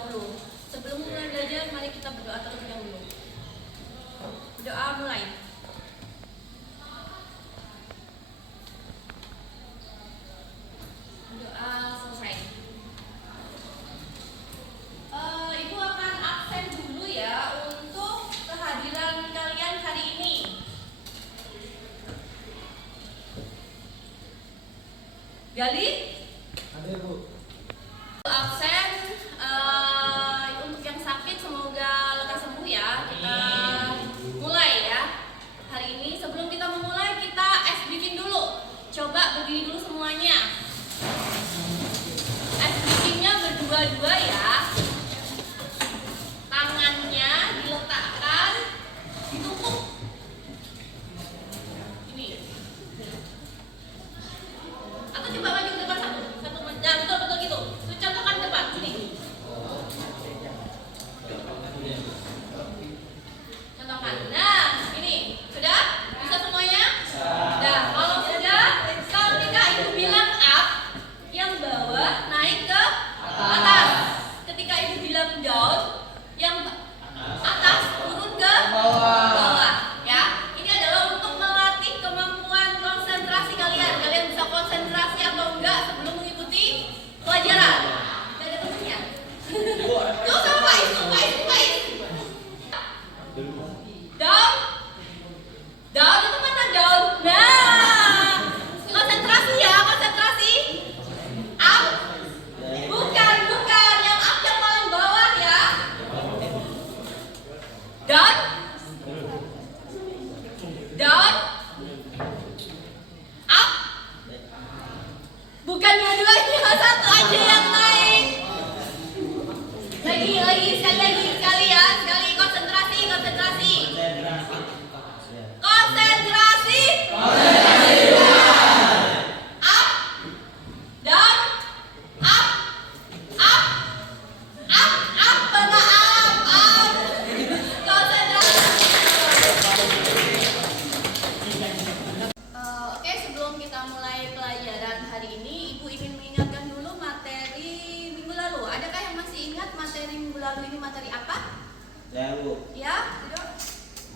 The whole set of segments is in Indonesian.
dahulu. Sebelum mulai belajar, mari kita berdoa terlebih dahulu. Berdoa mulai. Berdoa selesai. Ibu akan absen dulu ya untuk kehadiran kalian hari ini. Gali? Ada Bu. Absen untuk yang sakit semoga lekas sembuh ya. Kita mulai ya. Hari ini sebelum kita memulai kita ice breaking dulu. Coba berdiri dulu semuanya. Ice breakingnya berdua-dua ya. Tangannya diletakkan ditumpuk. Ini. Atau coba maju ke depan satu. Nah, betul gitu. Contohkan ke depan sini. Contohkan. Nah, ini sudah bisa semuanya? Sudah. Kalau sudah, ketika ibu bilang up, yang bawah naik ke atas. Ketika ibu bilang down, yang atas turun ke bawah. Ya, ini adalah untuk melatih kemampuan konsentrasi kalian. Kalian bisa konsentrasi atau enggak sebelum mengikuti pelajaran. Gak ada temennya. Tuh sama Pak Is. Down. Down itu mana down? Nah, konsentrasi ya, konsentrasi. Up. Bukan. Yang up yang paling bawah ya. Down. Down. Up. Bukan dua-duanya, satu aja yang naik. Sekali ya. Sekali konsentrasi. Konsentrasi. Up. Down. Up. Mana up. Konsentrasi. Oke, sebelum kita mulai pelajaran hari ini, Ibu ingin mengingatkan dulu materi minggu lalu. Adakah yang masih ingat materi minggu lalu ini materi apa? Ya Bu, Ya, Dok?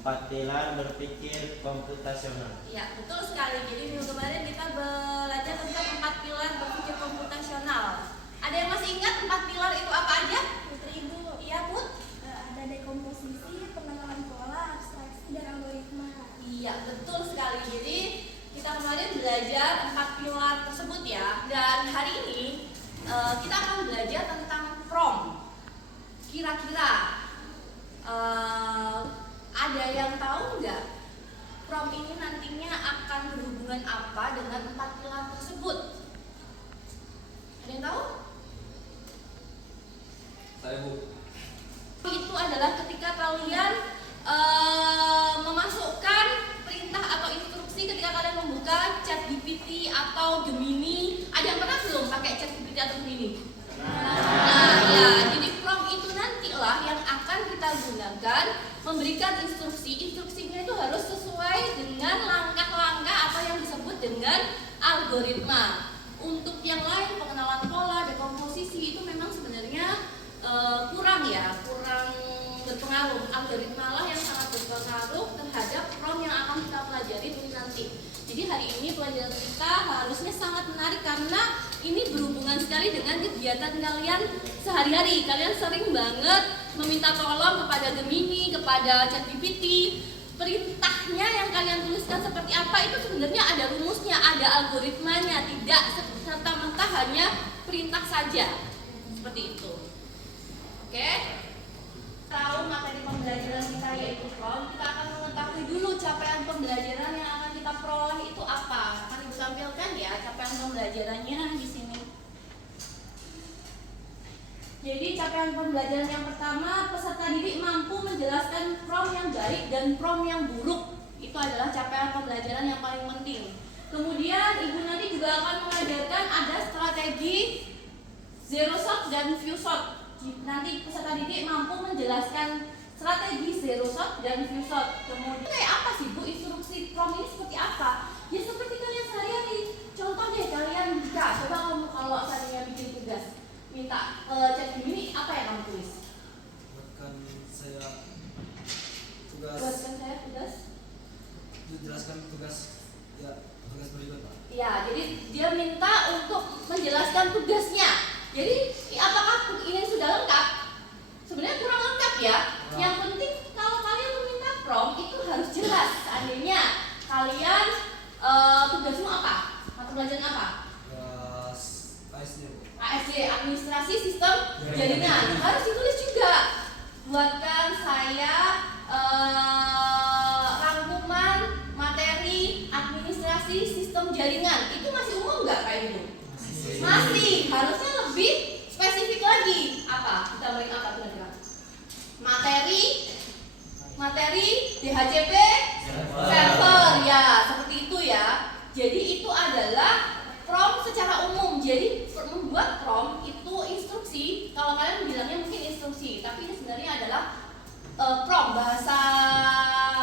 4 pilar berpikir komputasional. Ya, betul sekali. Jadi minggu kemarin kita belajar tentang 4 pilar berpikir komputasional. Ada yang masih ingat 4 pilar itu apa aja? Ibu, Iya, Put? ada dekomposisi, pengenalan pola, abstraksi, dan algoritma. Iya, betul sekali. Jadi kita kemarin belajar 4 pilar tersebut ya. Dan hari ini kita akan belajar tentang prom. Kira-kira ada yang tahu nggak prom ini nantinya akan berhubungan apa dengan 4 pilar tersebut? Ada yang tahu? Saya Bu. Itu adalah ketika kalian memasukkan perintah atau instruksi ketika kalian membuka ChatGPT atau Gemini. Ada yang pernah belum pakai ChatGPT atau Gemini? Nah, ya, jadi prompt itu nantilah yang akan kita gunakan memberikan instruksi. Instruksinya itu harus sesuai dengan langkah-langkah atau yang disebut dengan algoritma. Untuk yang lain, pengenalan pola, dekomposisi itu memang sebenarnya kurang berpengaruh. Algoritma lah yang sangat berpengaruh terhadap prompt yang akan kita pelajari nanti. Jadi hari ini pelajaran kita harusnya sangat menarik karena ini berhubungan sekali dengan kegiatan kalian sehari-hari. Kalian sering banget meminta tolong kepada Gemini, kepada ChatGPT. Perintahnya yang kalian tuliskan seperti apa itu sebenarnya ada rumusnya, ada algoritmanya, tidak serta-merta hanya perintah saja. Seperti itu. Oke? Tahu materi pembelajaran kita yaitu prom, kita akan mengetahui dulu capaian pembelajaran yang akan kita peroleh itu apa. Akan Ibu tampilkan ya capaian pembelajarannya di sini. Jadi capaian pembelajaran yang pertama, peserta didik mampu menjelaskan prom yang baik dan prom yang buruk. Itu adalah capaian pembelajaran yang paling penting. Kemudian Ibu nanti juga akan mengajarkan ada strategi zero shot dan few shot. Nanti peserta didik mampu menjelaskan strategi zero shot dan few shot. Kemudian kayak apa sih Bu instruksi prom ini seperti apa? Ya seperti kalian sehari-hari. Contoh deh kalian bisa coba kamu kalau seandainya bikin tugas minta chat ini apa yang kamu tulis? masih harusnya lebih spesifik lagi. Apa? Ditambahin apa kira-kira? Materi DHCP server ya, seperti itu ya. Jadi itu adalah prompt secara umum. Jadi membuat prompt itu instruksi. Kalau kalian bilangnya mungkin instruksi, tapi ini sebenarnya adalah prompt, bahasa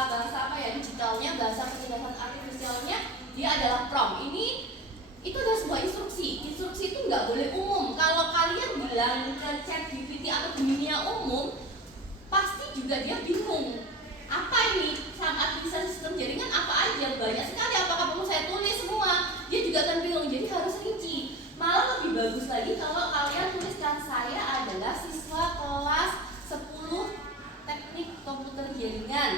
apa ya, digitalnya, bahasa kecerdasan artifisialnya, dia adalah prompt. Itu adalah sebuah instruksi. Instruksi itu nggak boleh umum. Kalau kalian bilang ke ChatGPT atau Gemini umum, pasti juga dia bingung. Apa ini? Administrasi sistem jaringan apa aja? Banyak sekali. Apakah perlu saya tulis semua? Dia juga akan bingung. Jadi harus rinci. Malah lebih bagus lagi kalau kalian tuliskan, saya adalah siswa kelas 10 teknik komputer jaringan.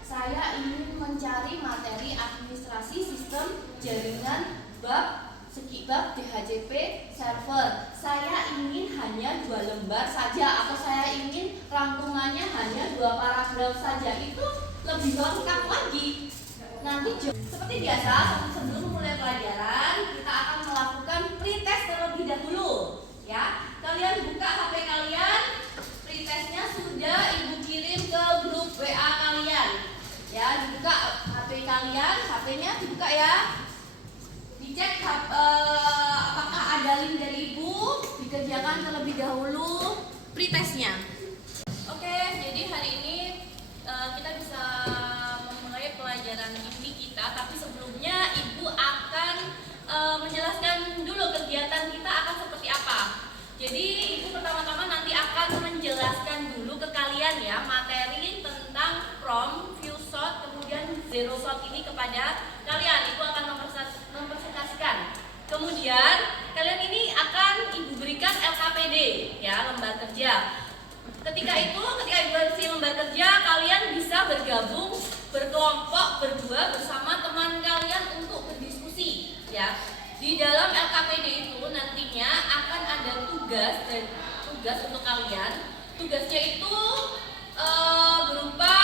Saya ingin mencari materi administrasi sistem jaringan bab DHCP server. Saya ingin hanya 2 lembar saja, atau saya ingin rangkumannya hanya 2 paragraf saja. Itu lebih lengkap lagi. Nanti seperti biasa, sebelum mulai pelajaran kita akan melakukan pretest terlebih dahulu. Ya, kalian buka HP kalian, pretestnya sudah ibu kirim ke grup WA kalian. Ya, dibuka HP kalian, HP-nya dibuka ya. Dicek apakah ada link dari ibu, dikerjakan terlebih dahulu pretestnya. Oke, jadi hari ini kita bisa memulai pelajaran ini kita, tapi sebelumnya ibu akan menjelaskan dulu kegiatan kita akan seperti apa. Jadi ibu pertama-tama nanti akan menjelaskan dulu ke kalian ya materi tentang prompt, few shot, kemudian zero shot ini kepada kalian. Ibu akan mempresentasikan. Kemudian kalian ini akan ibu berikan LKPD ya, lembar kerja. Ketika ibu bersih lembar kerja, kalian bisa bergabung berkelompok berdua bersama teman kalian untuk berdiskusi ya. Di dalam LKPD itu nantinya akan ada tugas untuk kalian. Tugasnya itu berupa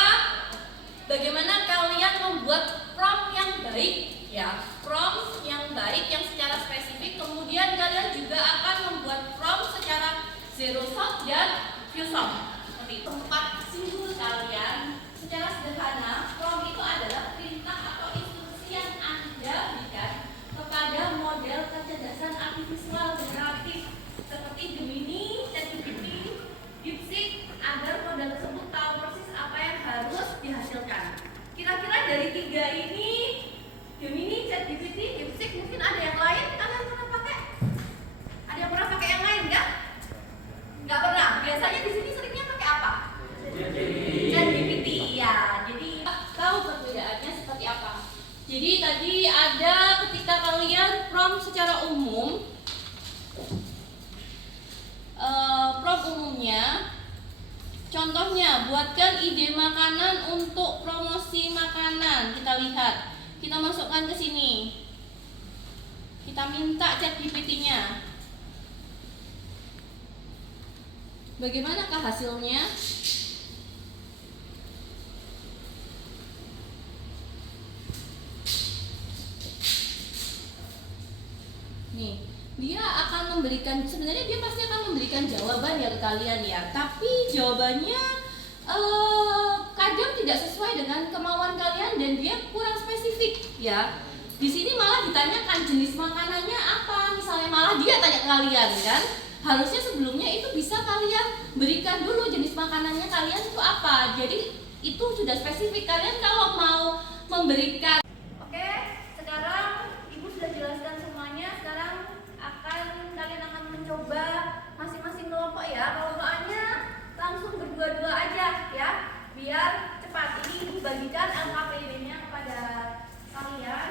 bagaimana kalian membuat prompt yang baik ya, prompt yang baik yang secara spesifik. Kemudian kalian juga akan membuat prompt secara zero shot dan few shot. Seperti tempat simbol kalian secara sederhana, prompt itu adalah perintah atau instruksi yang Anda berikan kepada model kecerdasan artifisial generatif seperti Gemini, ChatGPT, DeepSeek, agar model tersebut tahu persis apa yang harus dihasilkan. Kira-kira dari 3 ini, Gemini, ChatGPT, DeepSeek, mungkin ada yang lain kalian pernah pakai? Ada yang pernah pakai yang lain nggak? Nggak pernah. Biasanya di sini seringnya pakai apa? ChatGPT. Ya, jadi tahu perbedaannya seperti apa. Jadi tadi ada ketika kalian prompt secara umum, prompt umumnya, contohnya buatkan ide makanan untuk promosi makanan. Kita lihat, kita masukkan ke sini, kita minta ChatGPT-nya. Bagaimanakah hasilnya? Nih, dia akan memberikan, sebenarnya dia pasti akan memberikan jawaban ya ke kalian ya, tapi jawabannya kadang tidak sesuai dengan kemauan kalian dan dia kurang spesifik ya. Di sini malah ditanyakan jenis makanannya apa, misalnya malah dia tanya ke kalian kan. Harusnya sebelumnya itu bisa kalian berikan dulu jenis makanannya kalian itu apa. Jadi itu sudah spesifik. Kalian kalau mau memberikan. Oke, sekarang ibu sudah jelaskan semuanya. Sekarang kalian akan mencoba masing-masing kelompok ya. Kelompokannya langsung berdua-dua aja ya, biar cepat. Ini ibu bagikan LKPD-nya kepada kalian,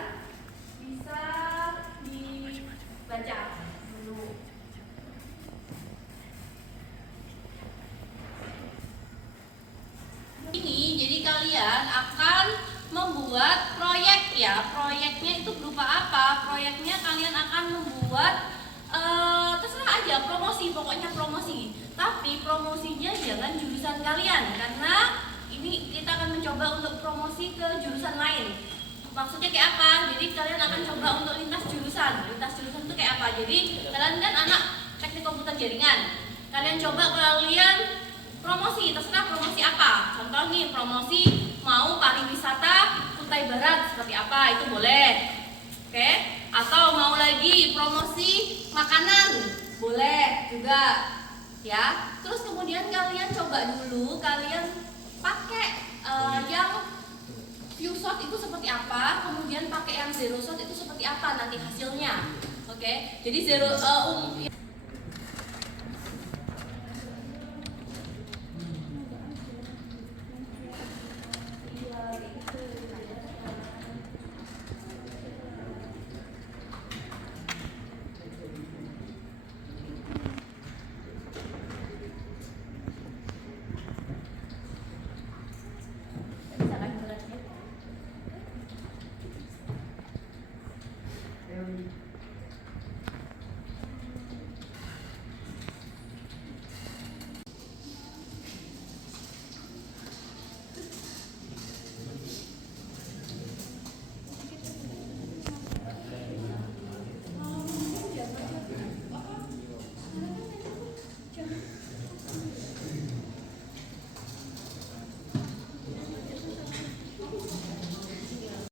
bisa dibaca dulu. Ini jadi kalian akan membuat proyek ya. Proyeknya itu berupa apa? Proyeknya kalian akan membuat terserah aja, promosi, pokoknya promosi. Tapi promosinya jangan jurusan kalian, karena ini kita akan mencoba untuk promosi ke jurusan lain. Maksudnya kayak apa? Jadi kalian akan coba untuk lintas jurusan. Lintas jurusan itu kayak apa? Jadi kalian kan anak teknik komputer jaringan. Kalian coba kalian promosi, terserah promosi apa. Contoh nih, promosi mau pariwisata Kutai Barat seperti apa, itu boleh. Oke? Atau mau lagi promosi makanan, boleh juga. Ya. Terus kemudian kalian coba dulu kalian pakai yang view shot itu seperti apa, kemudian pakai yang zero shot itu seperti apa nanti hasilnya. Oke? Jadi zero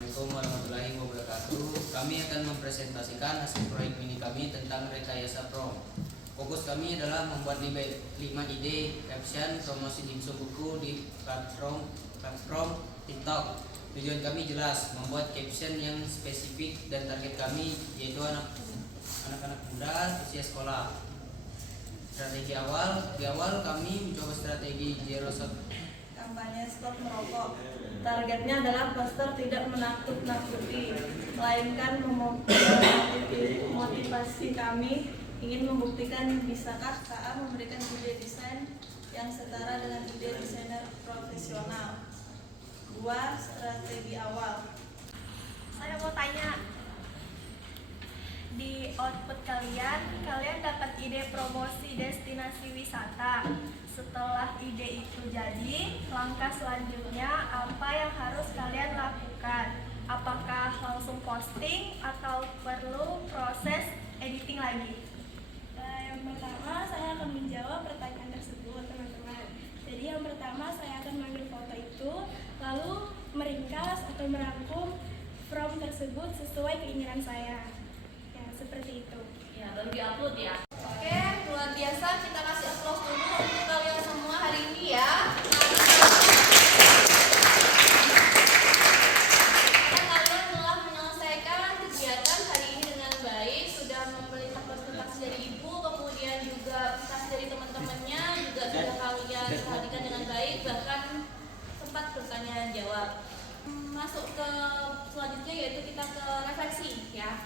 Assalamualaikum warahmatullahi wabarakatuh. Kami akan mempresentasikan hasil proyek mini kami tentang rekayasa prom. Fokus kami adalah membuat 5 ide caption promosi dimsum buku di platform TikTok. Tujuan kami jelas, membuat caption yang spesifik dan target kami yaitu anak-anak muda usia sekolah. Strategi di awal kami mencoba strategi zero shot kampanye stop merokok. Targetnya adalah poster tidak menakut-nakuti, melainkan memotivasi kami ingin membuktikan bisakah KA memberikan ide desain yang setara dengan ide desainer profesional. 2. Strategi awal. Saya mau tanya, di output kalian dapat ide promosi destinasi wisata. Setelah ide itu jadi, langkah selanjutnya apa yang harus kalian lakukan? Apakah langsung posting atau perlu proses editing lagi? Yang pertama, saya akan menjawab pertanyaan tersebut, teman-teman. Jadi yang pertama, saya akan mengambil foto itu, lalu meringkas atau merangkum prompt tersebut sesuai keinginan saya. Ya, seperti itu. ya baru diupload ya. Oke, luar biasa, kita kasih applause dulu untuk kalian semua hari ini ya. Karena kalian telah menyelesaikan kegiatan hari ini dengan baik, sudah memberikan presentasi dari ibu, kemudian juga presentasi dari teman-temannya juga sudah kalian perhatikan dengan baik, bahkan sempat bertanya dan jawab. Masuk ke selanjutnya yaitu kita ke refleksi ya.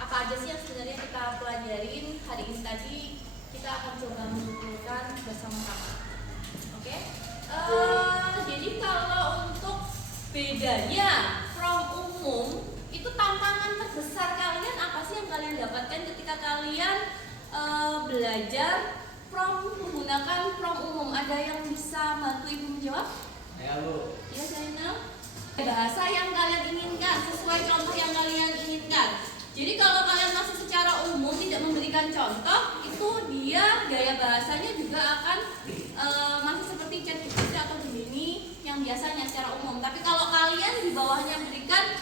Apa aja sih yang sebenarnya kita pelajarin hari ini tadi, kita akan coba mengumpulkan bersama-sama. Oke? Jadi kalau untuk bedanya prom umum itu tantangan terbesar kalian apa sih yang kalian dapatkan ketika kalian belajar prom menggunakan prom umum? Ada yang bisa bantu ibu menjawab? Ya Bu. Ya Zainal. Bahasa yang kalian inginkan sesuai contoh yang kalian inginkan. Jadi kalau kalian masih secara umum tidak memberikan contoh, itu dia gaya bahasanya juga akan masih seperti ChatGPT atau Gemini yang biasanya secara umum. Tapi kalau kalian di bawahnya berikan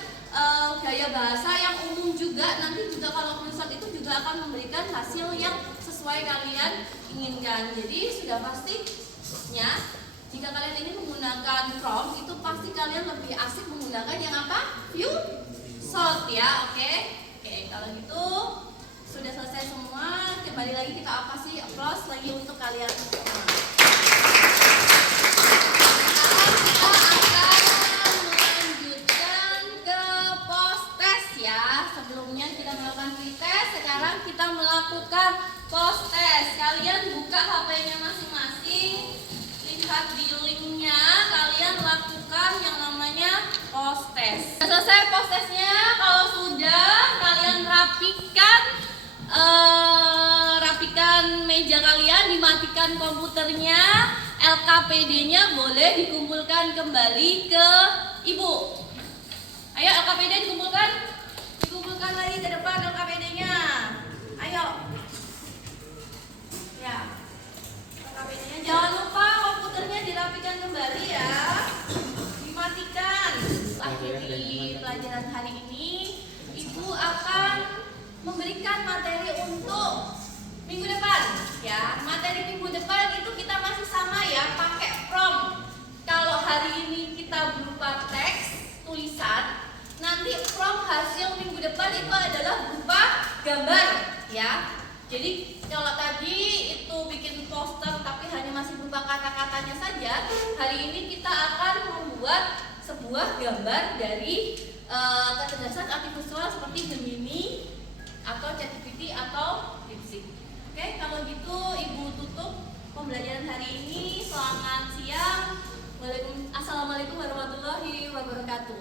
gaya bahasa yang umum juga, nanti juga kalau screenshot itu juga akan memberikan hasil yang sesuai kalian inginkan. Jadi sudah pastinya jika kalian ingin menggunakan prompt itu pasti kalian lebih asik menggunakan yang apa? View shot ya, oke? Oke, kalau gitu sudah selesai semua. Kembali lagi kita apa sih? Applause lagi untuk kalian semua. Sekarang kita akan melanjutkan ke post test ya. Sebelumnya kita melakukan pretest, sekarang kita melakukan post test. Kalian buka HP-nya masing-masing. Lihat di linknya, kalian lakukan yang namanya post test. Selesai post testnya, kalau sudah kalian rapikan meja kalian, dimatikan komputernya, LKPD-nya boleh dikumpulkan kembali ke ibu. Ayo LKPD dikumpulkan. Dikumpulkan lagi ke depan LKPD-nya. Ayo. Ya. LKPD-nya jangan lupa komputernya dirapikan kembali ya. Dimatikan. Akhiri pelajaran hari ini, Ibu akan memberikan materi untuk minggu depan ya. Materi minggu depan itu kita masih sama ya, pakai prompt. Kalau hari ini kita berupa teks, tulisan, nanti prompt hasil minggu depan itu adalah berupa gambar ya. Jadi kalau tadi itu bikin poster tapi hanya masih berupa kata-katanya saja, hari ini kita akan membuat sebuah gambar dari kecerdasan artifisial seperti Gemini atau ChatGPT atau DeepSeek. Oke, kalau gitu Ibu tutup pembelajaran hari ini. Selamat siang. Assalamualaikum warahmatullahi wabarakatuh.